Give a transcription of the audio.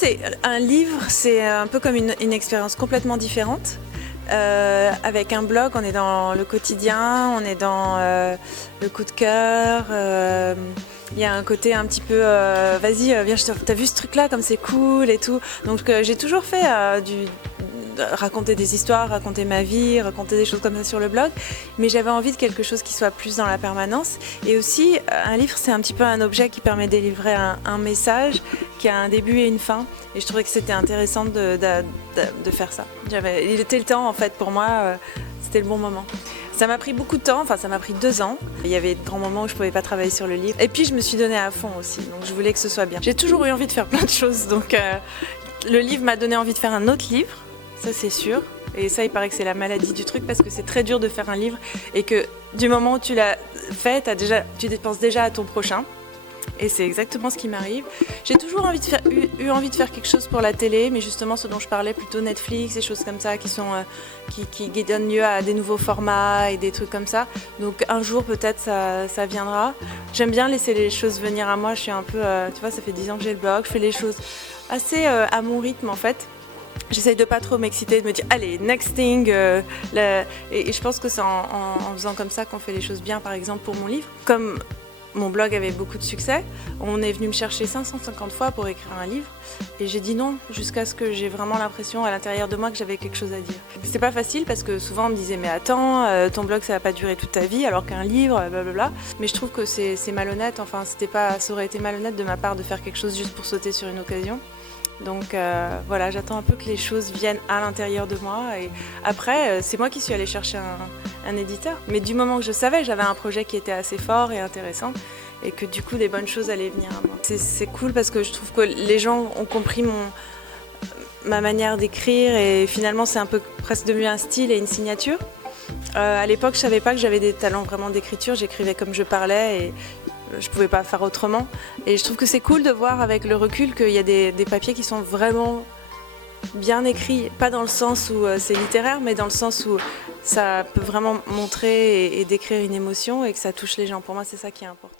c'est un livre, c'est un peu comme une expérience complètement différente. Avec un blog, on est dans le quotidien, on est dans le coup de cœur. Il y a un côté un petit peu vas-y, viens, t'as vu ce truc-là, comme c'est cool et tout. Donc j'ai toujours fait raconter des histoires, raconter ma vie, raconter des choses comme ça sur le blog, mais j'avais envie de quelque chose qui soit plus dans la permanence. Et aussi, un livre, c'est un petit peu un objet qui permet de délivrer un message qui a un début et une fin. Et je trouvais que c'était intéressant de faire ça. Il était le temps, en fait, pour moi, c'était le bon moment. Ça m'a pris beaucoup de temps, enfin ça m'a pris 2 ans. Il y avait de grands moments où je ne pouvais pas travailler sur le livre. Et puis je me suis donnée à fond aussi, donc je voulais que ce soit bien. J'ai toujours eu envie de faire plein de choses, donc le livre m'a donné envie de faire un autre livre. Ça c'est sûr, et ça il paraît que c'est la maladie du truc parce que c'est très dur de faire un livre et que du moment où tu l'as fait, tu dépenses déjà à ton prochain. Et c'est exactement ce qui m'arrive. J'ai toujours eu envie de faire quelque chose pour la télé, mais justement ce dont je parlais, plutôt Netflix, des choses comme ça qui donnent lieu à des nouveaux formats et des trucs comme ça. Donc un jour peut-être ça viendra. J'aime bien laisser les choses venir à moi, je suis un peu, tu vois, ça fait 10 ans que j'ai le blog, je fais les choses assez à mon rythme en fait. J'essaye de pas trop m'exciter, de me dire allez, next thing. Et je pense que c'est en faisant comme ça qu'on fait les choses bien, par exemple pour mon livre. Comme mon blog avait beaucoup de succès, on est venu me chercher 550 fois pour écrire un livre. Et j'ai dit non, jusqu'à ce que j'ai vraiment l'impression à l'intérieur de moi que j'avais quelque chose à dire. C'était pas facile parce que souvent on me disait mais attends, ton blog ça va pas durer toute ta vie alors qu'un livre, blablabla. Mais je trouve que c'est malhonnête, enfin ça aurait été malhonnête de ma part de faire quelque chose juste pour sauter sur une occasion. Donc voilà, j'attends un peu que les choses viennent à l'intérieur de moi et après c'est moi qui suis allée chercher un éditeur. Mais du moment que je savais, j'avais un projet qui était assez fort et intéressant et que du coup des bonnes choses allaient venir à moi. C'est cool parce que je trouve que les gens ont compris ma manière d'écrire et finalement c'est un peu presque devenu un style et une signature. À l'époque je savais pas que j'avais des talents vraiment d'écriture, j'écrivais comme je parlais et je pouvais pas faire autrement. Et je trouve que c'est cool de voir avec le recul qu'il y a des papiers qui sont vraiment bien écrits, pas dans le sens où c'est littéraire, mais dans le sens où ça peut vraiment montrer et décrire une émotion et que ça touche les gens. Pour moi, c'est ça qui est important.